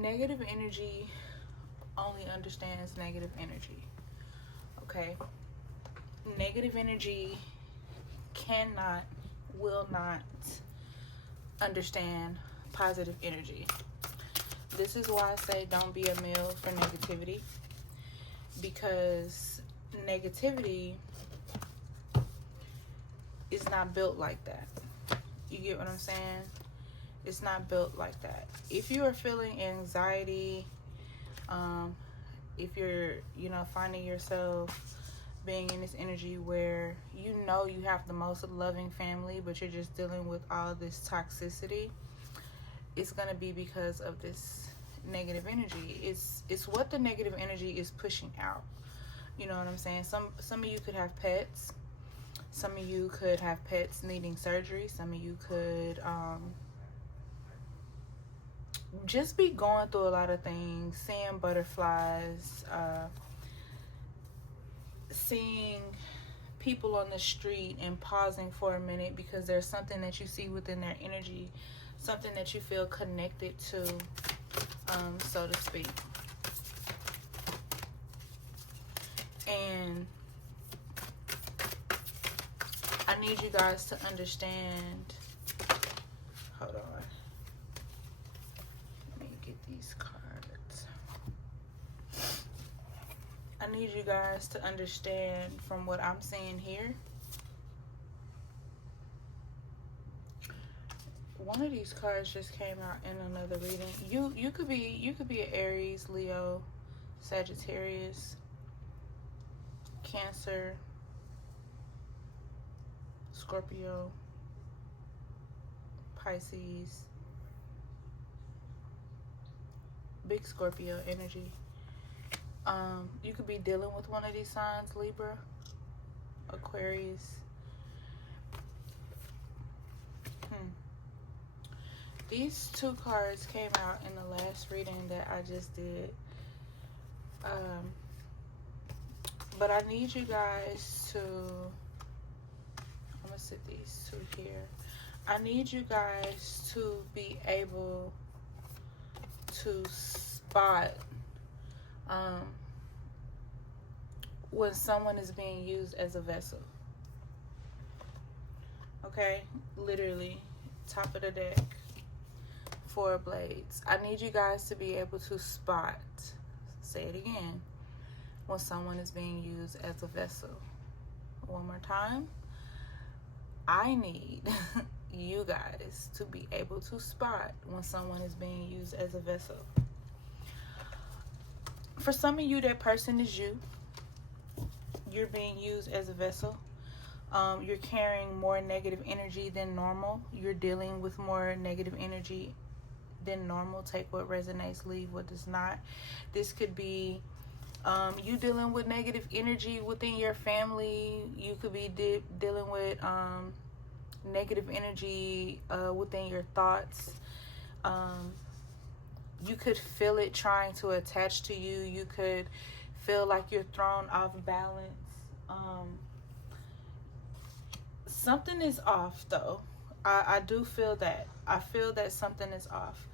Negative energy only understands negative energy. Okay? Negative energy cannot, will not understand positive energy. This is why I say don't be a meal for negativity, because negativity is not built like that. You get what I'm saying? It's not built like that. If you are feeling anxiety, if you're, finding yourself being in this energy where you have the most loving family, but you're just dealing with all this toxicity, it's going to be because of this negative energy. It's what the negative energy is pushing out. You know what I'm saying? Some of you could have pets. Some of you could have pets needing surgery. Some of you could just be going through a lot of things, seeing butterflies, seeing people on the street and pausing for a minute because there's something that you see within their energy, something that you feel connected to, so to speak. And I need you guys to understand. Hold on. Let me get these cards. I need you guys to understand from what I'm seeing here. One of these cards just came out in another reading. You could be an Aries, Leo, Sagittarius, Cancer, Scorpio, Pisces, big Scorpio energy. You could be dealing with one of these signs, Libra, Aquarius. These two cards came out in the last reading that I just did. But I need you guys to, I'm gonna sit these two here. I need you guys to be able to spot when someone is being used as a vessel. Okay, literally, top of the deck, 4 of blades. I need you guys to be able to spot, say it again, when someone is being used as a vessel. One more time. I need you guys to be able to spot when someone is being used as a vessel. For some of you, that person is you. You're being used as a vessel. You're carrying more negative energy than normal. You're dealing with more negative energy than normal. Take what resonates, leave what does not. This could be you dealing with negative energy within your family. You could be dealing with negative energy within your thoughts. You could feel it trying to attach to you. You could feel like you're thrown off balance. Something is off, though. I do feel that. I feel that something is off.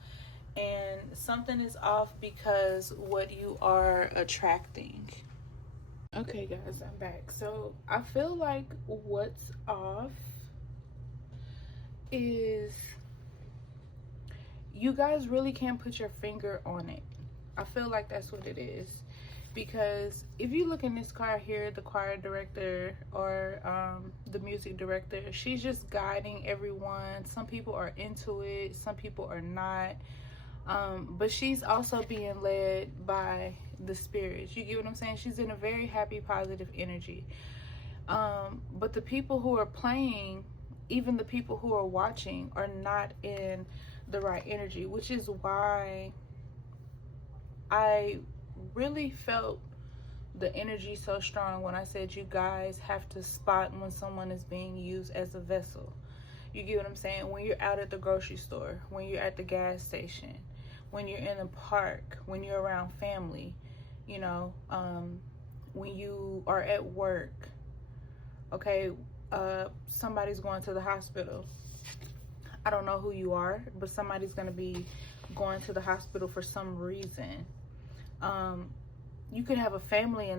And something is off because what you are attracting. Okay, guys, I'm back. So I feel like what's off is you guys really can't put your finger on it. I feel like that's what it is. Because if you look in this card here, the choir director or the music director, she's just guiding everyone. Some people are into it, some people are not. But she's also being led by the spirits. You get what I'm saying? She's in a very happy, positive energy. But the people who are playing, even the people who are watching, are not in the right energy, which is why I really felt the energy so strong when I said you guys have to spot when someone is being used as a vessel. You get what I'm saying? When you're out at the grocery store, when you're at the gas station, when you're in the park, when you're around family, you know, when you are at work, okay, somebody's going to the hospital. I don't know who you are, but somebody's going to be going to the hospital for some reason. You could have a family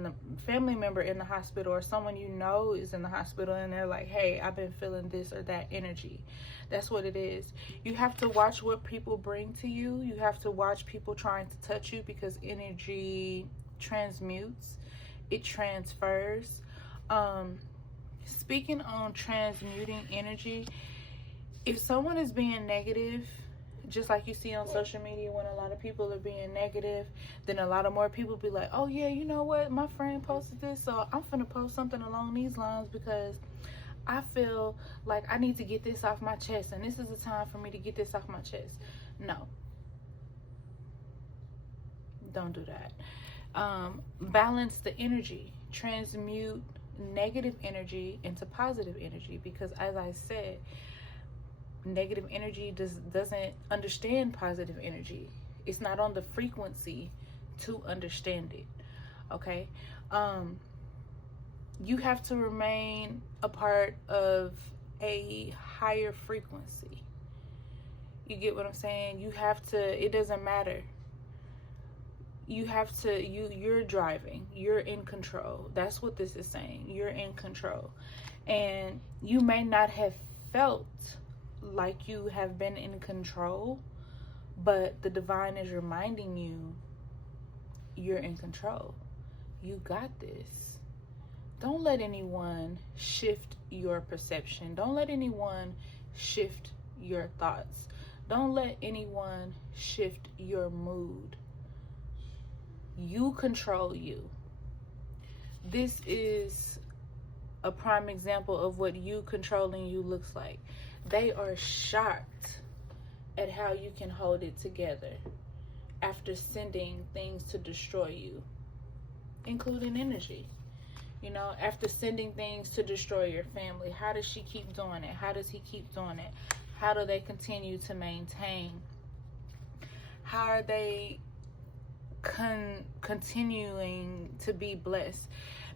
member in the hospital, or someone you know is in the hospital, and they're like, hey, I've been feeling this or that energy. That's what it is. You have to watch what people bring to you. You have to watch people trying to touch you, because energy transmutes, it transfers. Speaking on transmuting energy, if someone is being negative, just like you see on social media, when a lot of people are being negative, then a lot of more people be like, oh yeah, you know what, my friend posted this, so I'm finna post something along these lines because I feel like I need to get this off my chest, and this is the time for me to get this off my chest. No, don't do that. Balance the energy, transmute negative energy into positive energy, because as I said, negative energy doesn't understand positive energy. It's not on the frequency to understand it. Okay. You have to remain a part of a higher frequency. You get what I'm saying? You have to, it doesn't matter. You have to, you're driving, you're in control. That's what this is saying. You're in control. And you may not have felt like you have been in control, but the divine is reminding you you're in control. You got this. Don't let anyone shift your perception. Don't let anyone shift your thoughts. Don't let anyone shift your mood. You control you. This is a prime example of what you controlling you looks like. They are shocked at how you can hold it together after sending things to destroy you, including energy. You know, after sending things to destroy your family, how does she keep doing it? How does he keep doing it? How do they continue to maintain? How are they continuing to be blessed?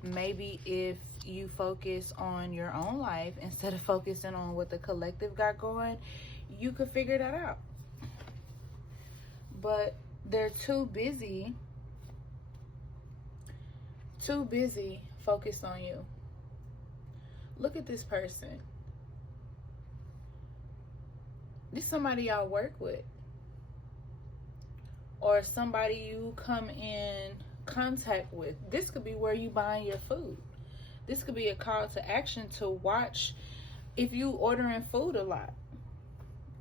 Maybe if you focus on your own life instead of focusing on what the collective got going, you could figure that out. But they're too busy focused on you. Look at this person. This is somebody y'all work with, or somebody you come in contact with. This could be where you buying your food. This could be a call to action to watch if you ordering food a lot.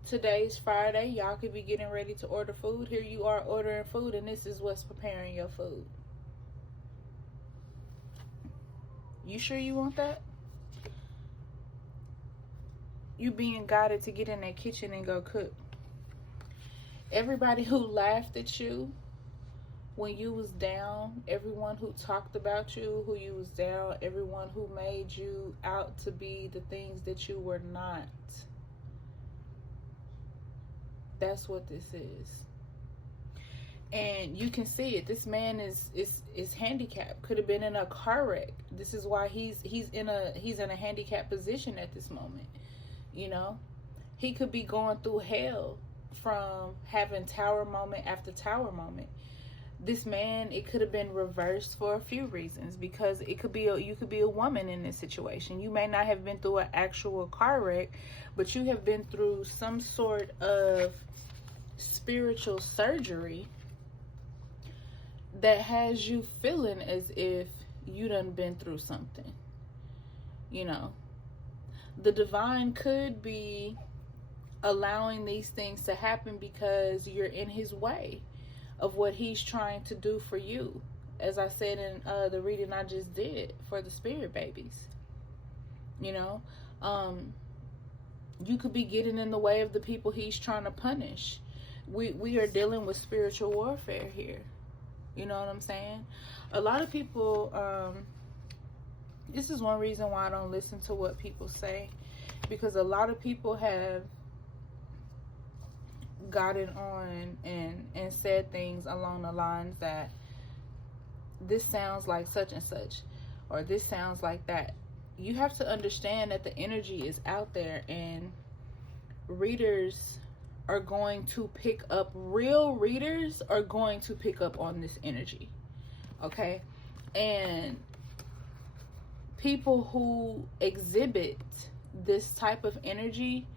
Today's Friday, y'all could be getting ready to order food. Here you are ordering food, and this is what's preparing your food. You sure you want that? You being guided to get in that kitchen and go cook. Everybody who laughed at you when you was down, everyone who talked about you, who you was down, everyone who made you out to be the things that you were not. That's what this is. And you can see it. This man is handicapped. Could have been in a car wreck. This is why he's in a handicapped position at this moment. You know, he could be going through hell from having tower moment after tower moment. This man, it could have been reversed for a few reasons, because it could be you could be a woman in this situation. You may not have been through an actual car wreck, but you have been through some sort of spiritual surgery that has you feeling as if you done been through something. You know, the divine could be allowing these things to happen because you're in his way of what he's trying to do for you. As I said in the reading I just did for the spirit babies. You know, you could be getting in the way of the people he's trying to punish. We are dealing with spiritual warfare here. You know what I'm saying? A lot of people, this is one reason why I don't listen to what people say, because a lot of people have gotten on and said things along the lines that this sounds like such and such, or this sounds like that. You have to understand that the energy is out there, and readers are going to pick up, real readers are going to pick up on this energy. Okay? And people who exhibit this type of energy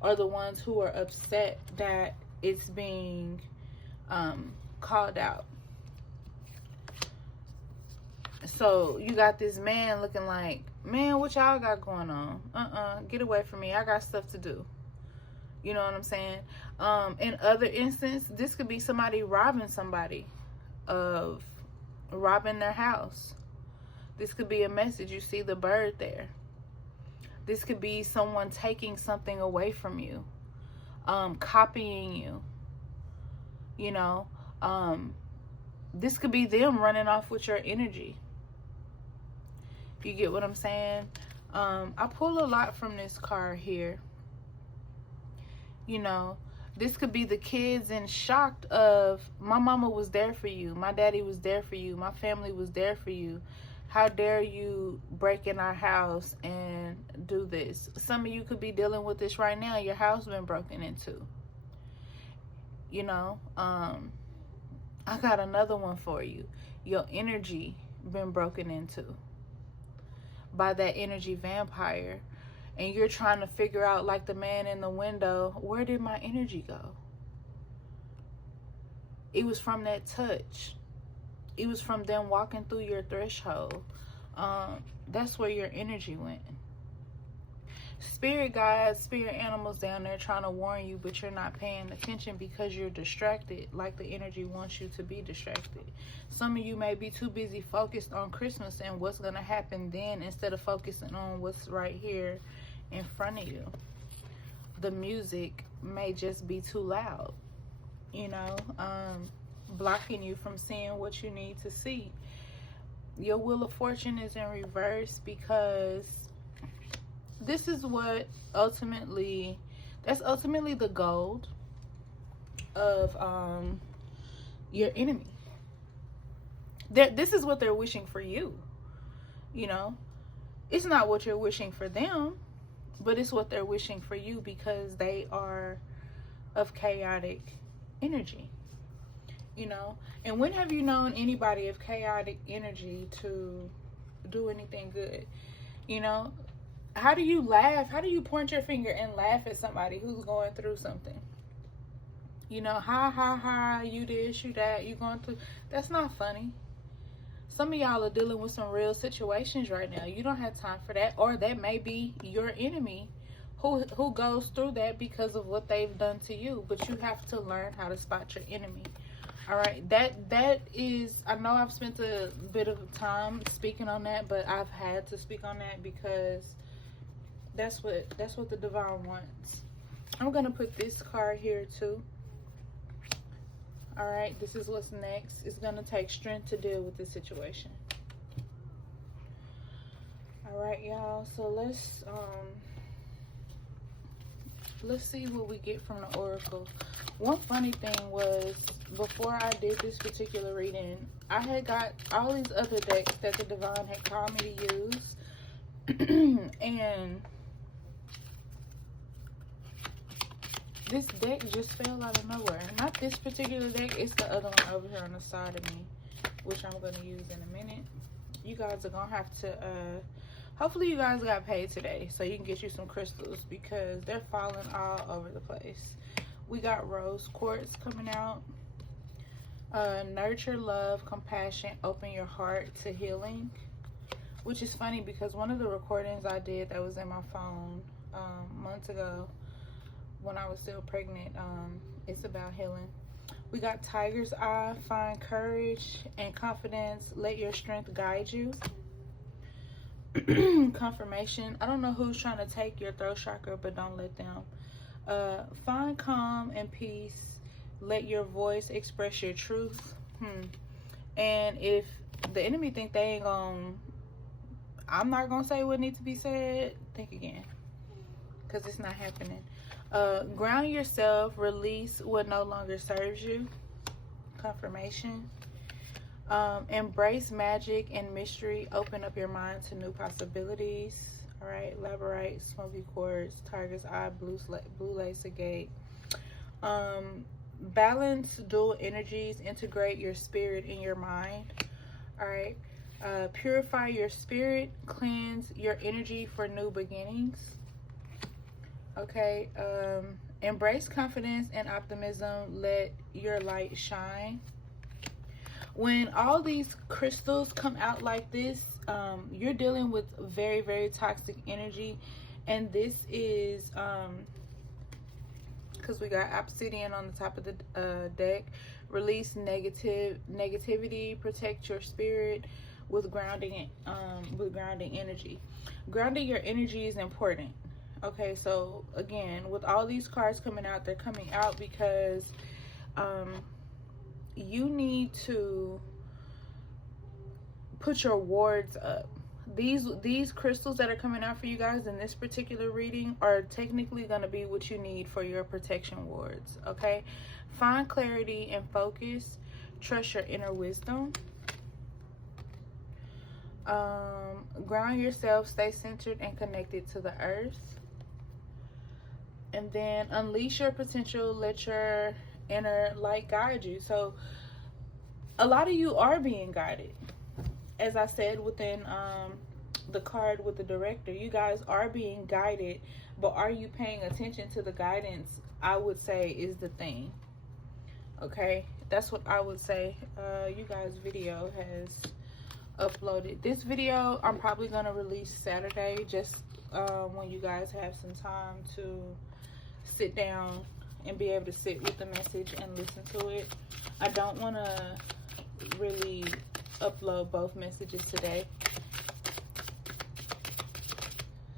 are the ones who are upset that it's being called out. So you got this man looking like, man, what y'all got going on? Get away from me. I got stuff to do. You know what I'm saying? In other instances, this could be somebody robbing somebody, of robbing their house. This could be a message. You see the bird there. This could be someone taking something away from you, copying you. You know, this could be them running off with your energy. You get what I'm saying? I pull a lot from this card here. You know, this could be the kids in shock of, my mama was there for you, my daddy was there for you, my family was there for you. How dare you break in our house and do this? Some of you could be dealing with this right now. Your house been broken into. You know, I got another one for you. Your energy been broken into by that energy vampire, and you're trying to figure out, like the man in the window, where did my energy go? It was from that touch. It was from them walking through your threshold. That's where your energy went. Spirit guides, spirit animals down there trying to warn you, but you're not paying attention because you're distracted, like the energy wants you to be distracted. Some of you may be too busy focused on Christmas and what's going to happen then, instead of focusing on what's right here in front of you. The music may just be too loud, you know, blocking you from seeing what you need to see. Your Wheel of Fortune is in reverse because this is what ultimately, that's ultimately the goal of your enemy. This is what they're wishing for you. You know, it's not what you're wishing for them, but it's what they're wishing for you because they are of chaotic energy. You know, and when have you known anybody of chaotic energy to do anything good? You know, how do you laugh? How do you point your finger and laugh at somebody who's going through something? You know, ha, you this, you that, you going through. That's not funny. Some of y'all are dealing with some real situations right now. You don't have time for that. Or that may be your enemy who goes through that because of what they've done to you. But you have to learn how to spot your enemy. All right, that is, I know I've spent a bit of time speaking on that, but I've had to speak on that because that's what the divine wants. I'm going to put this card here too. All right, this is what's next. It's going to take strength to deal with this situation. All right, y'all. So let's see what we get from the oracle. One funny thing was, before I did this particular reading, I had got all these other decks that the divine had called me to use. And this deck just fell out of nowhere. Not this particular deck, it's the other one over here on the side of me, which I'm going to use in a minute. You guys are going to have to, hopefully you guys got paid today so you can get you some crystals because they're falling all over the place. We got rose quartz coming out. Nurture, love, compassion, open your heart to healing. Which is funny because one of the recordings I did that was in my phone months ago when I was still pregnant, it's about healing. We got tiger's eye, find courage and confidence. Let your strength guide you. Confirmation. I don't know who's trying to take your throat chakra, but don't let them. Find calm and peace. Let your voice express your truth. And if the enemy think they ain't gonna, I'm not gonna say what needs to be said, think again, because it's not happening. Ground yourself. Release what no longer serves you. Confirmation. Embrace magic and mystery. Open up your mind to new possibilities. All right, labradorite, smoky quartz, tiger's eye, blue lace agate. Balance dual energies, integrate your spirit and your mind. All right. Purify your spirit, cleanse your energy for new beginnings. Okay. Embrace confidence and optimism. Let your light shine. When all these crystals come out like this, you're dealing with very, very toxic energy. And this is because we got obsidian on the top of the deck. Release negativity, protect your spirit with grounding energy. Grounding your energy is important. Okay, so again, with all these cards coming out, they're coming out because you need to put your wards up. These crystals that are coming out for you guys in this particular reading are technically going to be what you need for your protection wards. Okay, find clarity and focus. Trust your inner wisdom. Ground yourself, stay centered and connected to the earth. And then unleash your potential, let your inner light guide you. So a lot of you are being guided. As I said within the card with the director, you guys are being guided, but are you paying attention to the guidance? I would say is the thing. Okay, that's what I would say. You guys' video has uploaded. This video I'm probably going to release Saturday, just when you guys have some time to sit down and be able to sit with the message and listen to it. I don't want to really upload both messages today.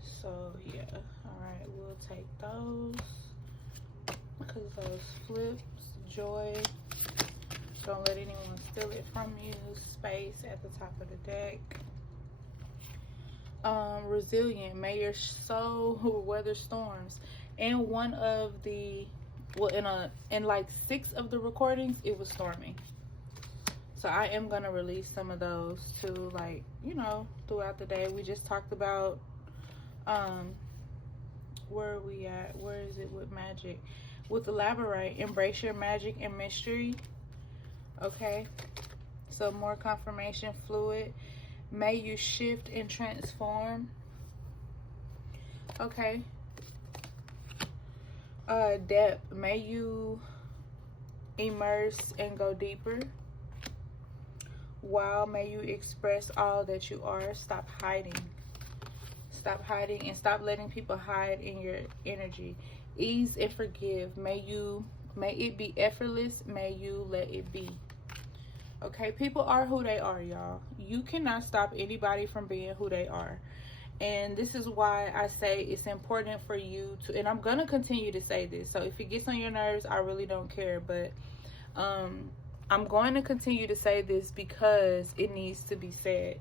So yeah, all right, we'll take those because those flips. Joy, don't let anyone steal it from you. Space at the top of the deck. Resilient, may your soul weather storms. And one of the, well, in like 6 of the recordings, it was storming. So I am gonna release some of those too, like, you know, throughout the day. We just talked about where are we at? Where is it with magic? With elaborate, embrace your magic and mystery. Okay, so more confirmation. Fluid, may you shift and transform. Okay. Depth, may you immerse and go deeper. Wow, may you express all that you are. Stop hiding. Stop hiding and stop letting people hide in your energy. Ease and forgive, may it be effortless, may you let it be. Okay, people are who they are, y'all. You cannot stop anybody from being who they are. And this is why I say it's important for you to, and I'm going to continue to say this. So if it gets on your nerves, I really don't care. But I'm going to continue to say this because it needs to be said.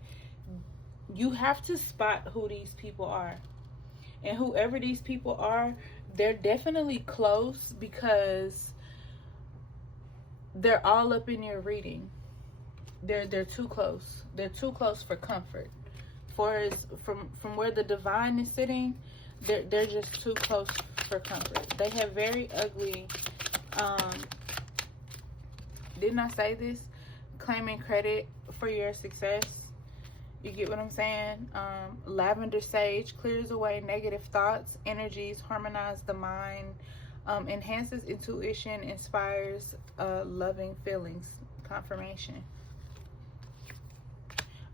You have to spot who these people are. And whoever these people are, they're definitely close because they're all up in your reading. They're too close. They're too close for comfort. From where the divine is sitting, they're just too close for comfort. They have very ugly, didn't I say this? Claiming credit for your success. You get what I'm saying? Lavender sage clears away negative thoughts, energies, harmonize the mind, enhances intuition, inspires loving feelings. Confirmation.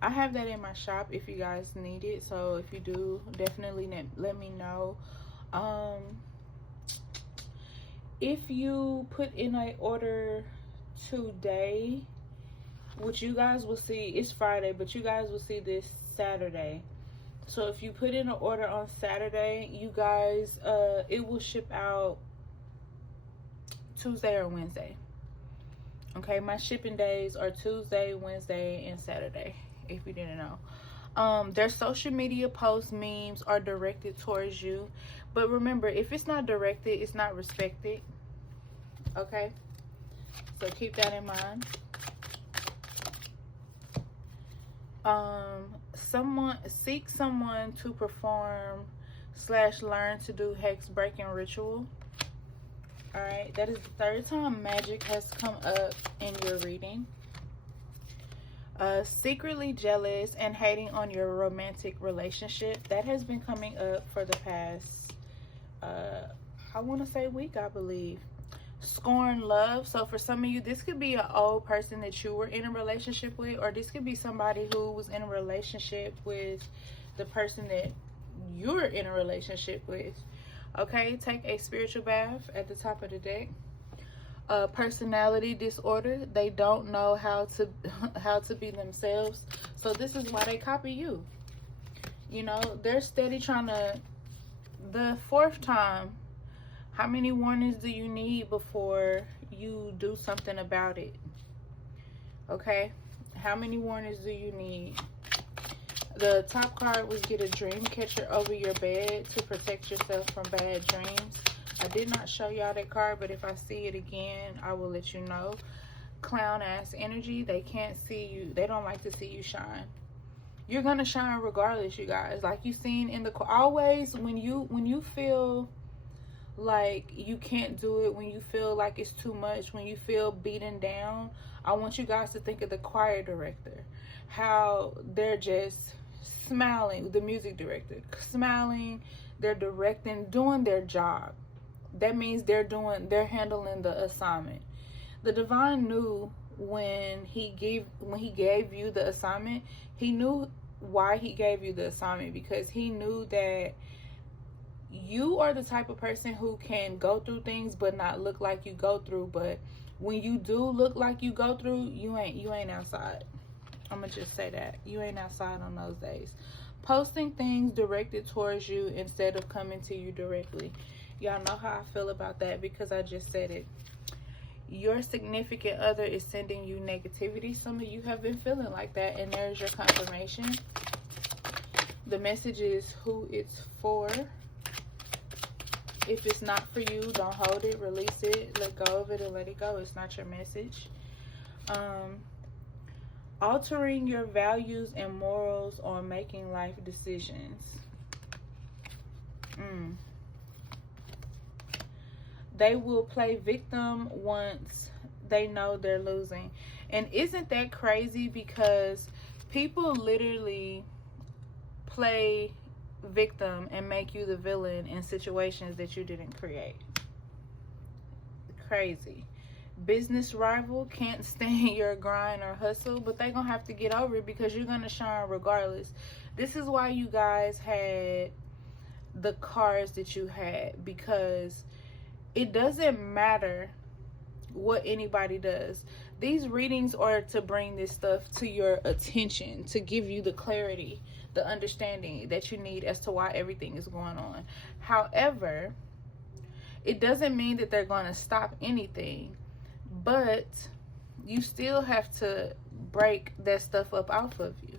I have that in my shop if you guys need it. So if you do, definitely let me know. If you put in an order today, which you guys will see, it's Friday, but you guys will see this Saturday. So if you put in an order on Saturday, you guys, it will ship out Tuesday or Wednesday. Okay, my shipping days are Tuesday, Wednesday, and Saturday, if you didn't know. Their social media posts, memes are directed towards you. But remember, if it's not directed, it's not respected. Okay? So keep that in mind. Seek someone to perform / learn to do hex breaking ritual. All right, that is the third time magic has come up in your reading. Secretly jealous and hating on your romantic relationship. That has been coming up for the past, I want to say week, I believe. Scorn love. So for some of you, this could be an old person that you were in a relationship with, or this could be somebody who was in a relationship with the person that you're in a relationship with. Okay, take a spiritual bath at the top of the deck. Personality disorder. They don't know how to be themselves, so this is why they copy you. You know, they're steady trying to. The fourth time, how many warnings do you need before you do something about it? Okay, how many warnings do you need? The top card was get a dream catcher over your bed to protect yourself from bad dreams. I did not show y'all that card, but if I see it again, I will let you know. Clown ass energy. They can't see you. They don't like to see you shine. You're gonna shine regardless, you guys. Like you seen in the always when you feel like you can't do it, when you feel like it's too much, when you feel beaten down, I want you guys to think of the choir director. How they're just smiling, the music director smiling, they're directing, doing their job. That means they're handling the assignment. The divine knew when he gave you the assignment, he knew why he gave you the assignment, because he knew that you are the type of person who can go through things but not look like you go through. But when you do look like you go through, you ain't outside. I'm gonna just say that you ain't outside on those days. Posting things directed towards you instead of coming to you directly. Y'all know how I feel about that because I just said it. Your significant other is sending you negativity. Some of you have been feeling like that, and there's your confirmation. The message is who it's for. If it's not for you, don't hold it, release it, let go of it, and let it go. It's not your message. Altering your values and morals or making life decisions. They will play victim once they know they're losing. And isn't that crazy? Because people literally play victim and make you the villain in situations that you didn't create. Crazy. Business rival can't stand your grind or hustle, but they're gonna have to get over it because you're gonna shine regardless. This is why you guys had the cards that you had, because it doesn't matter what anybody does. These readings are to bring this stuff to your attention, to give you the clarity, the understanding that you need as to why everything is going on. However, it doesn't mean that they're going to stop anything, but you still have to break that stuff up off of you,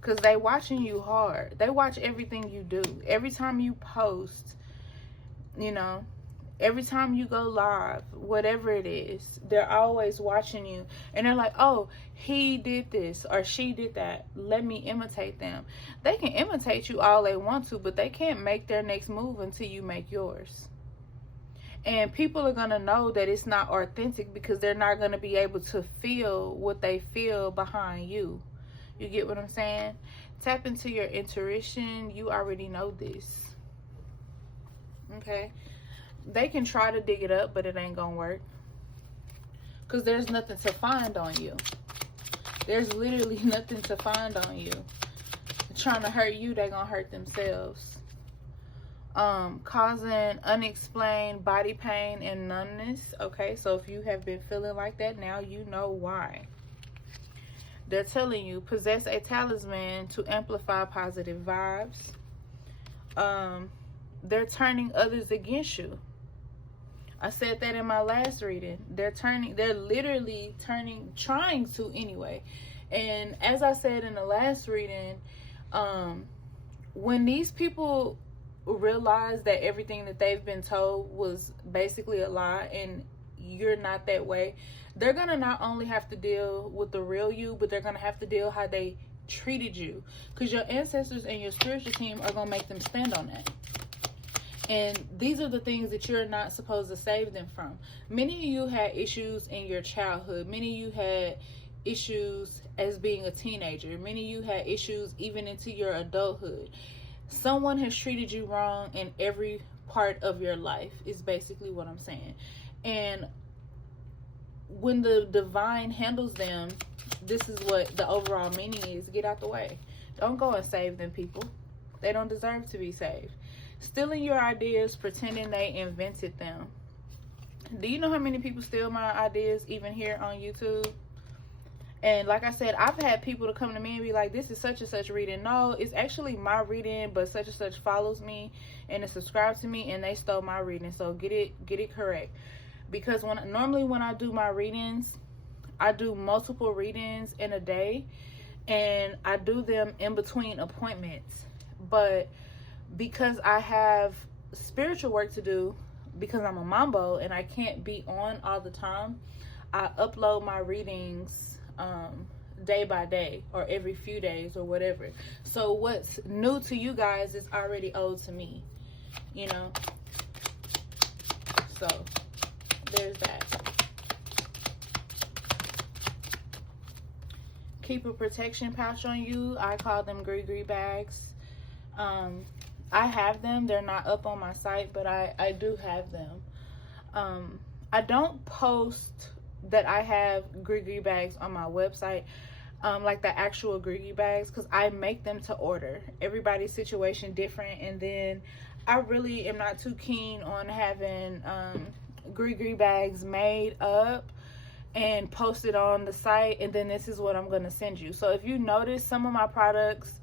because they watching you hard. They watch everything you do. Every time you post, you know, every time you go live, whatever it is, they're always watching you. And they're like, oh, he did this or she did that. Let me imitate them. They can imitate you all they want to, but they can't make their next move until you make yours. And people are going to know that it's not authentic because they're not going to be able to feel what they feel behind you. You get what I'm saying? Tap into your intuition. You already know this. Okay? They can try to dig it up, but it ain't gonna work, because there's nothing to find on you. There's literally nothing to find on you. Trying to hurt you, they gonna hurt themselves. Causing unexplained body pain and numbness. Okay, so if you have been feeling like that, now you know why. They're telling you, possess a talisman to amplify positive vibes. They're turning others against you. I said that in my last reading. They're literally trying to anyway. And as I said in the last reading, when these people realize that everything that they've been told was basically a lie and you're not that way, they're gonna not only have to deal with the real you, but they're gonna have to deal how they treated you, because your ancestors and your spiritual team are gonna make them stand on that. And these are the things that you're not supposed to save them from. Many of you had issues in your childhood. Many of you had issues as being a teenager. Many of you had issues even into your adulthood. Someone has treated you wrong in every part of your life, is basically what I'm saying. And when the divine handles them, this is what the overall meaning is. Get out the way. Don't go and save them, people. They don't deserve to be saved. Stealing your ideas, pretending they invented them. Do you know how many people steal my ideas even here on YouTube? And like I said, I've had people to come to me and be like, this is such and such reading. No, it's actually my reading, but such and such follows me and is subscribed to me, and they stole my reading. So get it correct. Because normally when I do my readings, I do multiple readings in a day, and I do them in between appointments. But because I have spiritual work to do, because I'm a mambo and I can't be on all the time, I upload my readings day by day or every few days or whatever. So what's new to you guys is already old to me, you know. So there's that. Keep a protection pouch on you. I call them gree bags. I have them. They're not up on my site, but I do have them. I don't post that I have gree bags on my website, like the actual gree bags, because I make them to order. Everybody's situation different, and then I really am not too keen on having gree bags made up and posted on the site, and then this is what I'm going to send you. So if you notice some of my products,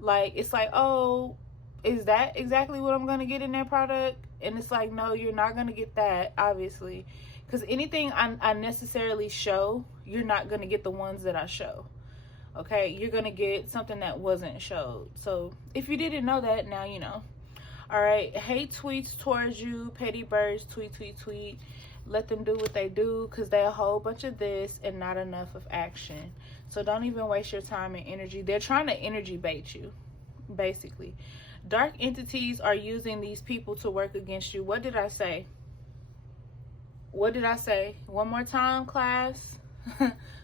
like, it's like, oh, is that exactly what I'm going to get in that product? And it's like, no, you're not going to get that, obviously. Because anything I necessarily show, you're not going to get the ones that I show. Okay? You're going to get something that wasn't showed. So if you didn't know that, now you know. All right? Hate tweets towards you. Petty birds, tweet. Let them do what they do, because they're a whole bunch of this and not enough of action. So don't even waste your time and energy. They're trying to energy bait you, basically. Dark entities are using these people to work against you. What did I say? What did I say? One more time, class.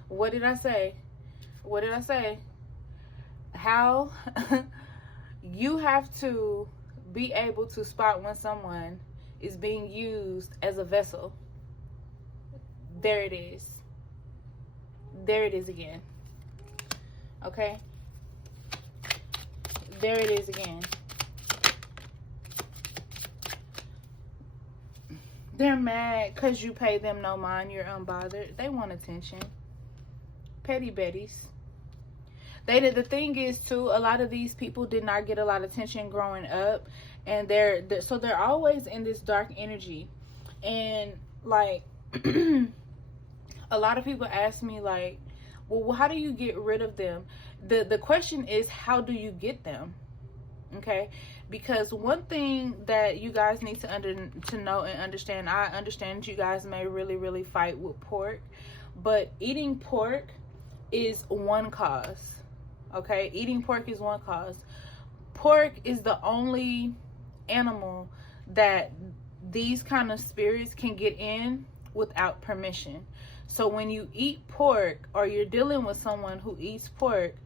What did I say? What did I say? How you have to be able to spot when someone is being used as a vessel. There it is. There it is again. Okay? There it is again. They're mad because you pay them no mind. You're unbothered. They want attention. Petty betties. The thing is, too, a lot of these people did not get a lot of attention growing up. And they're always in this dark energy. And, like, a lot of people ask me, like, well, how do you get rid of them? The question is, how do you get them? Okay? Because one thing that you guys need to know and understand, I understand you guys may really fight with pork, but eating pork is one cause. Okay? Eating pork is one cause. Pork is the only animal that these kind of spirits can get in without permission. So when you eat pork, or you're dealing with someone who eats pork,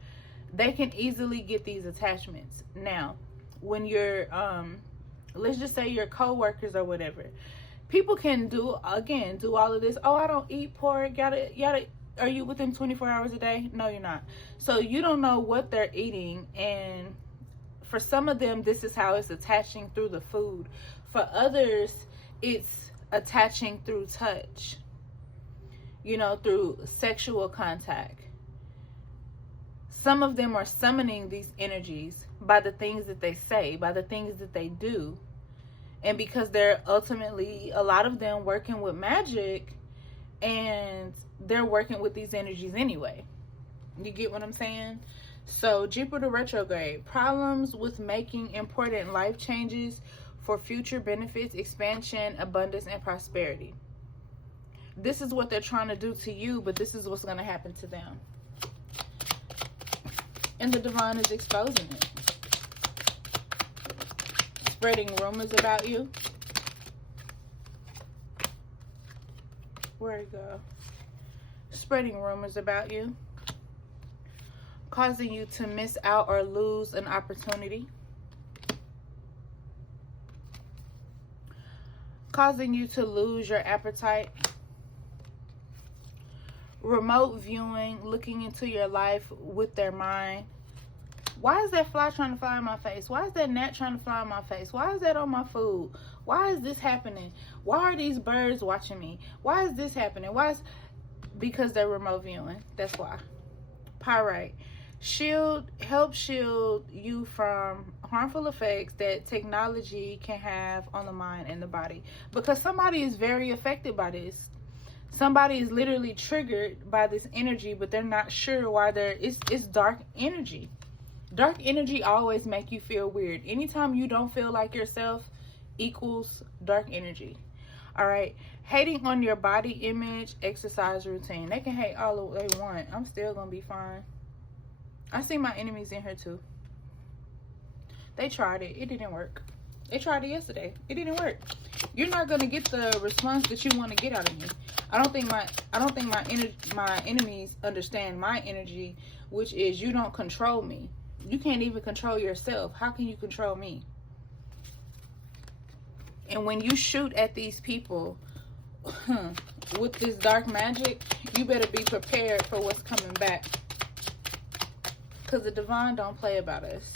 they can easily get these attachments. Now, when you're let's just say your co-workers or whatever, people can do all of this. Oh, I don't eat pork, yada. Are you within 24 hours a day? No, you're not. So you don't know what they're eating, and for some of them, this is how it's attaching through the food. For others, it's attaching through touch, you know, through sexual contact. Some of them are summoning these energies by the things that they say, by the things that they do. And because they're ultimately, a lot of them working with magic, and they're working with these energies anyway. You get what I'm saying? So Jupiter retrograde, problems with making important life changes for future benefits, expansion, abundance, and prosperity. This is what they're trying to do to you, but this is what's going to happen to them. And the divine is exposing it. Spreading rumors about you. Where'd it go? Spreading rumors about you. Causing you to miss out or lose an opportunity. Causing you to lose your appetite. Remote viewing, looking into your life with their mind. Why is that fly trying to fly in my face? Why is that gnat trying to fly in my face? Why is that on my food? Why is this happening? Why are these birds watching me? Why is this happening? Because they're remote viewing. That's why. Pyrite. Help shield you from harmful effects that technology can have on the mind and the body. Because somebody is very affected by this. Somebody is literally triggered by this energy, but they're not sure why it's dark energy. Dark energy always make you feel weird. Anytime you don't feel like yourself equals dark energy. All right. Hating on your body image, exercise routine. They can hate all they want. I'm still going to be fine. I see my enemies in here too. They tried it. It didn't work. They tried it yesterday. It didn't work. You're not going to get the response that you want to get out of me. I don't think my enemies understand my energy, which is you don't control me. You can't even control yourself. How can you control me? And when you shoot at these people with this dark magic, you better be prepared for what's coming back. Because the divine don't play about us.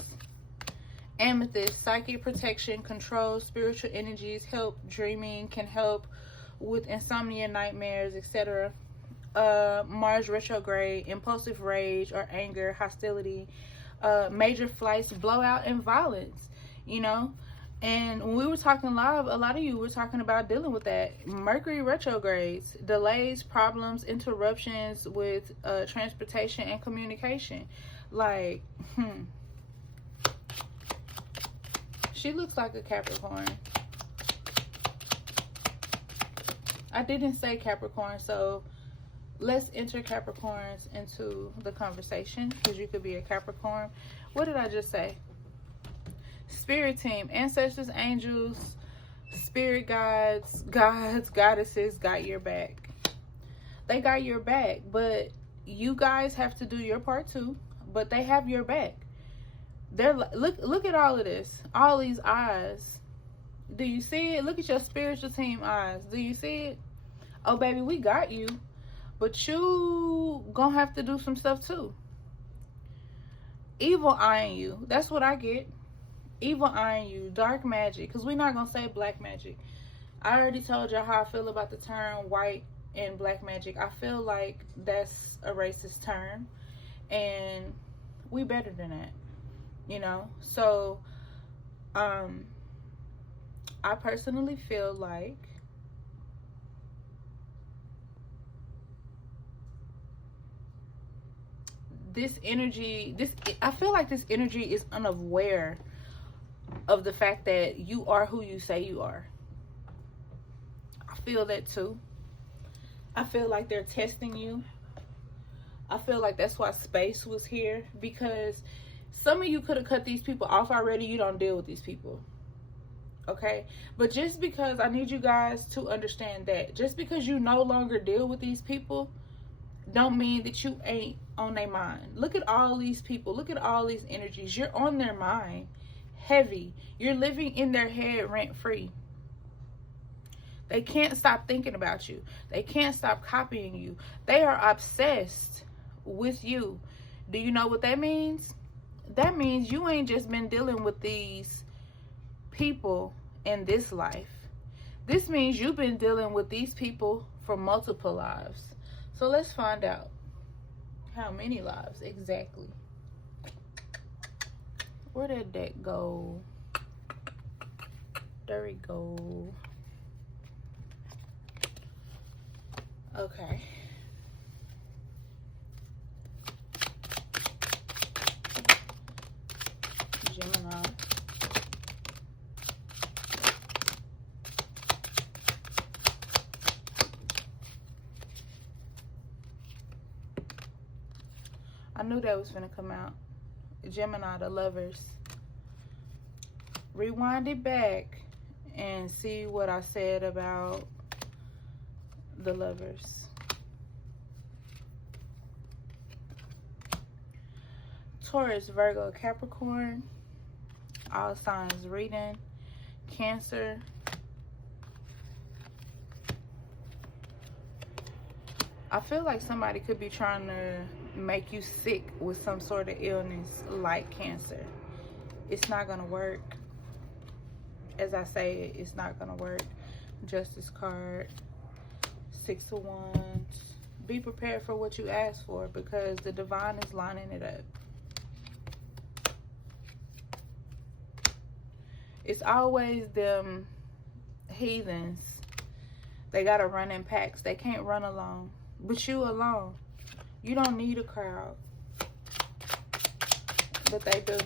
Amethyst, psychic protection, control, spiritual energies, help dreaming, can help with insomnia, nightmares, etc. Mars retrograde, impulsive rage or anger, hostility, major flights, blowout, and violence, you know. And when we were talking live, a lot of you were talking about dealing with that. Mercury retrogrades, delays, problems, interruptions with transportation and communication. Like, she looks like a Capricorn. I didn't say Capricorn, so let's enter Capricorns into the conversation, because you could be a Capricorn. What did I just say? Spirit team, ancestors, angels, spirit guides, goddesses got your back. They got your back, but you guys have to do your part too. But they have your back. They're look at all of this, all these eyes. Do you see it? Look at your spiritual team eyes. Do you see it? Oh baby, we got you, but you gonna have to do some stuff too. Evil eyeing you. That's what I get. Evil eyeing you. Dark magic. Because we're not gonna say black magic. I already told y'all how I feel about the term white and black magic. I feel like that's a racist term, and we better than that, you know. So I personally feel like this energy, I feel like this energy is unaware of the fact that you are who you say you are. I feel that too. I feel like they're testing you. I feel like that's why space was here, because some of you could have cut these people off already. You don't deal with these people. Okay? But just because, I need you guys to understand that just because you no longer deal with these people don't mean that you ain't on their mind. Look at all these people. Look at all these energies. You're on their mind. Heavy. You're living in their head rent free. They can't stop thinking about you. They can't stop copying you. They are obsessed with you. Do you know what that means? That means you ain't just been dealing with these people in this life. This means you've been dealing with these people for multiple lives. So let's find out how many lives exactly. Where did that go? There we go. Okay. Gemini. I knew that was gonna come out. Gemini, the lovers. rewind it back and see what I said about the Lovers. Taurus, Virgo, Capricorn, all signs reading. Cancer, I feel like somebody could be trying to make you sick with some sort of illness like cancer. It's not gonna work. As I say, it's not gonna work. Justice card, 6 of Wands. Be prepared for what you ask for, because the divine is lining it up. It's always them heathens. They gotta run in packs. They can't run alone. But you alone. You don't need a crowd. But they do.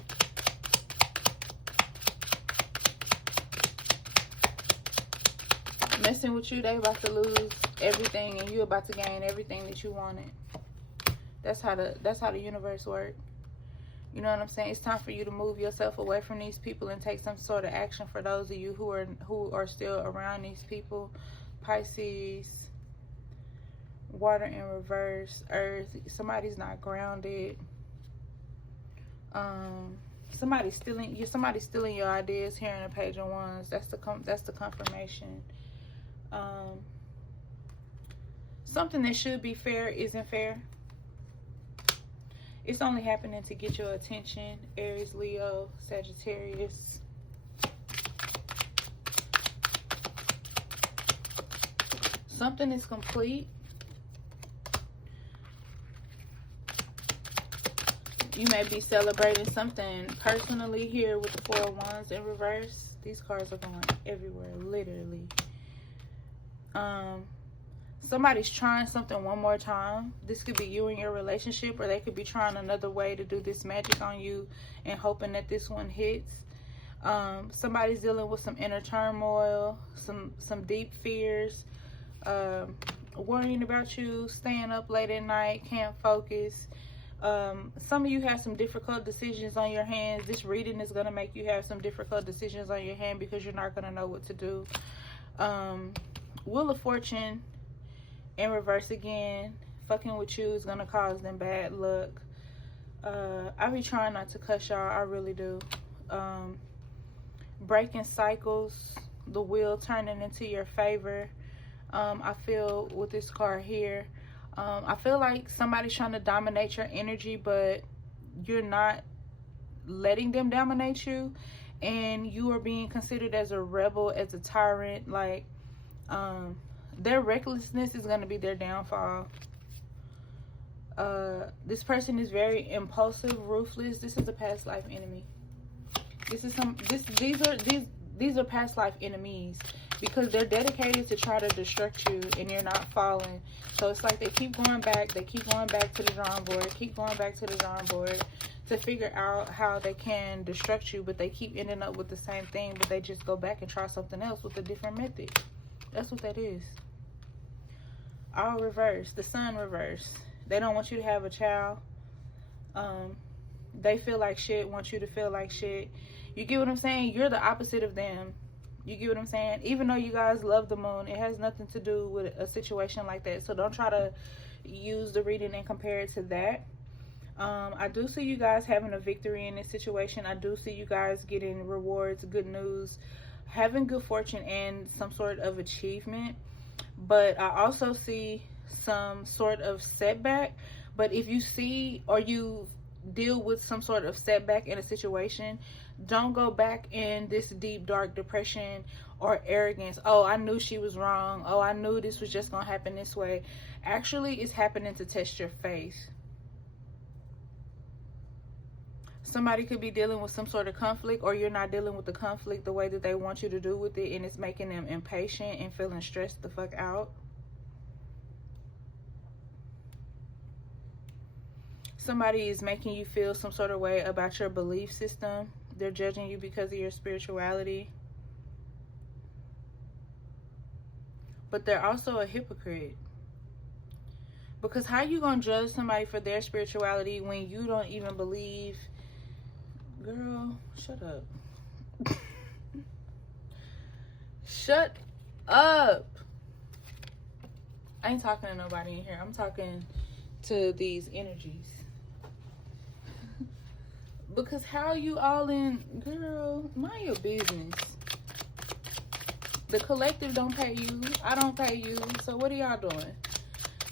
Messing with you, they about to lose everything, and you about to gain everything that you wanted. That's how the universe works. You know what I'm saying? It's time for you to move yourself away from these people and take some sort of action. For those of you who are still around these people. Pisces, water in reverse, earth. Somebody's not grounded. Somebody's stealing your ideas here in the Page of Wands. That's the confirmation. Something that should be fair isn't fair. It's only happening to get your attention. Aries, Leo, Sagittarius. Something is complete. You may be celebrating something personally here with the 4 of Wands in reverse. These cards are going everywhere, literally. Somebody's trying something one more time. This could be you and your relationship, or they could be trying another way to do this magic on you and hoping that this one hits. Somebody's dealing with some inner turmoil, some deep fears, worrying about you, staying up late at night, can't focus. Some of you have some difficult decisions on your hands. This reading is going to make you have some difficult decisions on your hand, because you're not going to know what to do. Wheel of Fortune in reverse again. Fucking with you is going to cause them bad luck. I be trying not to cuss y'all. I really do. Breaking cycles. The wheel turning into your favor. I feel with this card here. I feel like somebody's trying to dominate your energy, but you're not letting them dominate you. And you are being considered as a rebel, as a tyrant. Like, their recklessness is going to be their downfall. This person is very impulsive, ruthless. This is a past life enemy. These are past life enemies, because they're dedicated to try to destruct you, and you're not falling. So it's like they keep going back to the drawing board to figure out how they can destruct you, but they keep ending up with the same thing, but they just go back and try something else with a different method. That's what that is. All reverse. The sun reverse. They don't want you to have a child. They feel like shit, want you to feel like shit. You get what I'm saying? You're the opposite of them. You get what I'm saying? Even though you guys love the moon, it has nothing to do with a situation like that. So don't try to use the reading and compare it to that. I do see you guys having a victory in this situation. I do see you guys getting rewards, good news, having good fortune, and some sort of achievement. But I also see some sort of setback. But if you see or you deal with some sort of setback in a situation, don't go back in this deep dark depression or arrogance. Oh, I knew she was wrong. Oh, I knew this was just gonna happen this way. Actually, it's happening to test your faith. Somebody could be dealing with some sort of conflict, or you're not dealing with the conflict the way that they want you to do with it, and it's making them impatient and feeling stressed the fuck out. Somebody is making you feel some sort of way about your belief system. They're judging you because of your spirituality. But they're also a hypocrite. Because how you gonna judge somebody for their spirituality when you don't even believe? Girl, shut up. Shut up. I ain't talking to nobody in here. I'm talking to these energies. Because how you all in, girl, mind your business. The collective don't pay you. I don't pay you. So what are y'all doing?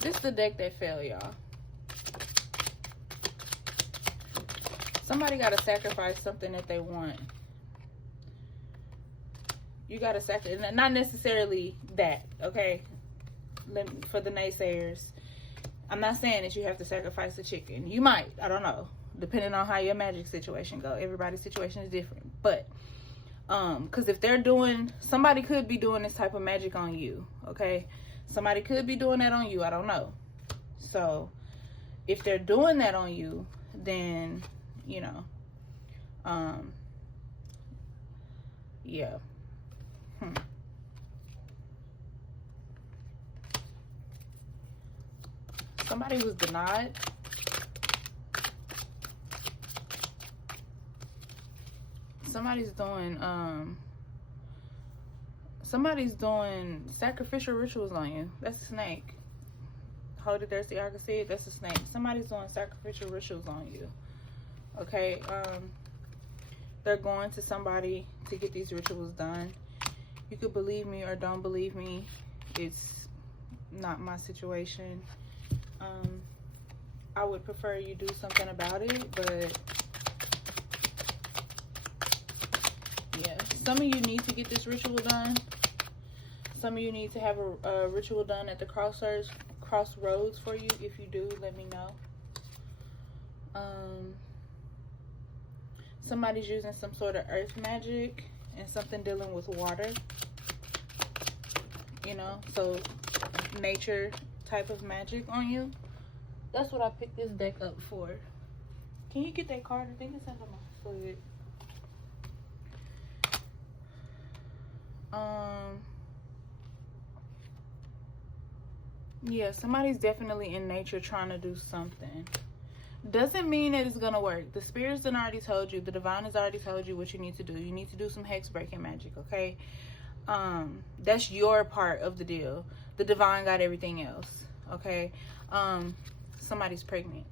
This is the deck that fell, y'all. Somebody got to sacrifice something that they want. You got to sacrifice, not necessarily that, okay? For the naysayers, I'm not saying that you have to sacrifice the chicken. You might, I don't know, depending on how your magic situation go. Everybody's situation is different, but because if they're doing, somebody could be doing this type of magic on you, okay? Somebody could be doing that on you, I don't know. So if they're doing that on you, then you know, yeah. Somebody was denied. Somebody's doing sacrificial rituals on you. That's a snake. Hold it there so y'all can see it. That's a snake. Somebody's doing sacrificial rituals on you. Okay, they're going to somebody to get these rituals done. You could believe me or don't believe me. It's not my situation. I would prefer you do something about it, but yeah, some of you need to get this ritual done. Some of you need to have a ritual done at the crossroads for you. If you do, let me know. Somebody's using some sort of earth magic and something dealing with water, you know, so nature type of magic on you. That's what I picked this deck up for. Can you get that card? I think it's under my foot. Yeah, somebody's definitely in nature trying to do something. Doesn't mean that it's gonna work. The spirits done already told you, the divine has already told you what you need to do. You need to do some hex breaking magic, okay? That's your part of the deal. The divine got everything else, okay? Somebody's pregnant.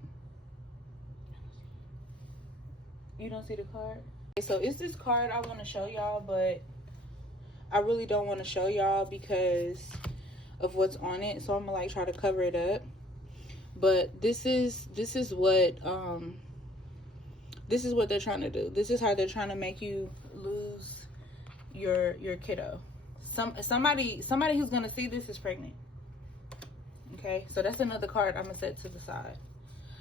You don't see the card? Okay, so it's this card I want to show y'all, but I really don't want to show y'all because of what's on it, so I'm gonna like try to cover it up. But this is what they're trying to do. This is how they're trying to make you lose your kiddo. Somebody who's gonna see this is pregnant. Okay, so that's another card I'm gonna set to the side.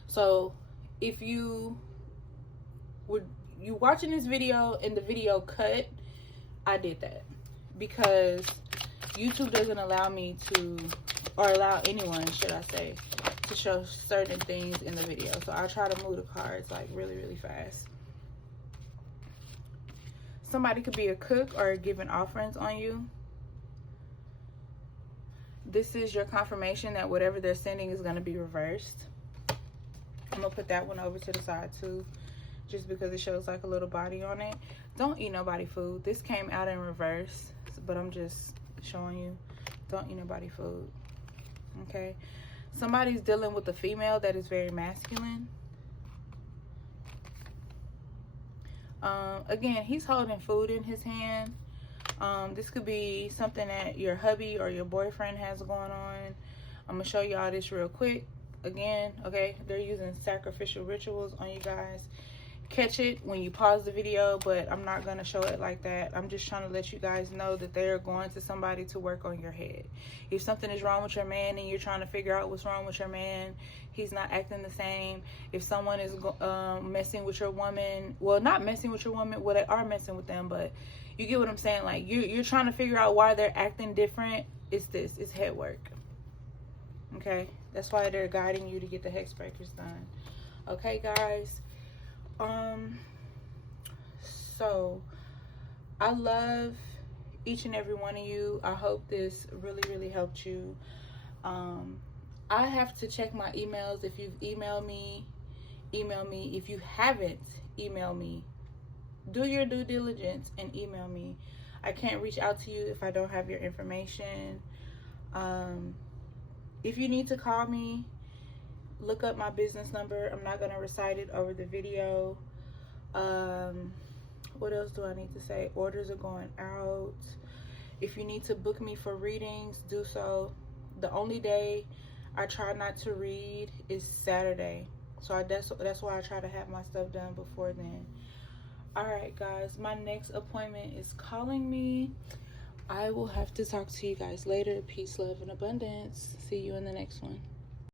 So if you watching this video and the video cut, I did that because YouTube doesn't allow me to, or allow anyone, should I say, to show certain things in the video. So I'll try to move the cards like really, really fast. Somebody could be a cook or giving offerings on you. This is your confirmation that whatever they're sending is going to be reversed. I'm going to put that one over to the side too, just because it shows like a little body on it. Don't eat nobody food. This came out in reverse, but I'm just showing you. Don't eat nobody food. Okay. Somebody's dealing with a female that is very masculine. Again, he's holding food in his hand. This could be something that your hubby or your boyfriend has going on. I'm gonna show y'all this real quick. Again, okay, they're using sacrificial rituals on you guys. Catch it when you pause the video, but I'm not gonna show it like that. I'm just trying to let you guys know that they're going to somebody to work on your head. If something is wrong with your man and you're trying to figure out what's wrong with your man, he's not acting the same. If someone is messing with your woman, well, not messing with your woman, well, they are messing with them, but you get what I'm saying. Like you're trying to figure out why they're acting different. It's head work. Okay, that's why they're guiding you to get the hex breakers done. Okay, guys. So I love each and every one of you. I hope this really helped you. I have to check my emails. If you've emailed me, email me. If you haven't emailed me, do your due diligence and email me. I can't reach out to you if I don't have your information. If you need to call me, look up my business number. I'm not going to recite it over the video. What else do I need to say? Orders are going out. If you need to book me for readings, do so. The only day I try not to read is Saturday. So that's why I try to have my stuff done before then. All right, guys. My next appointment is calling me. I will have to talk to you guys later. Peace, love, and abundance. See you in the next one.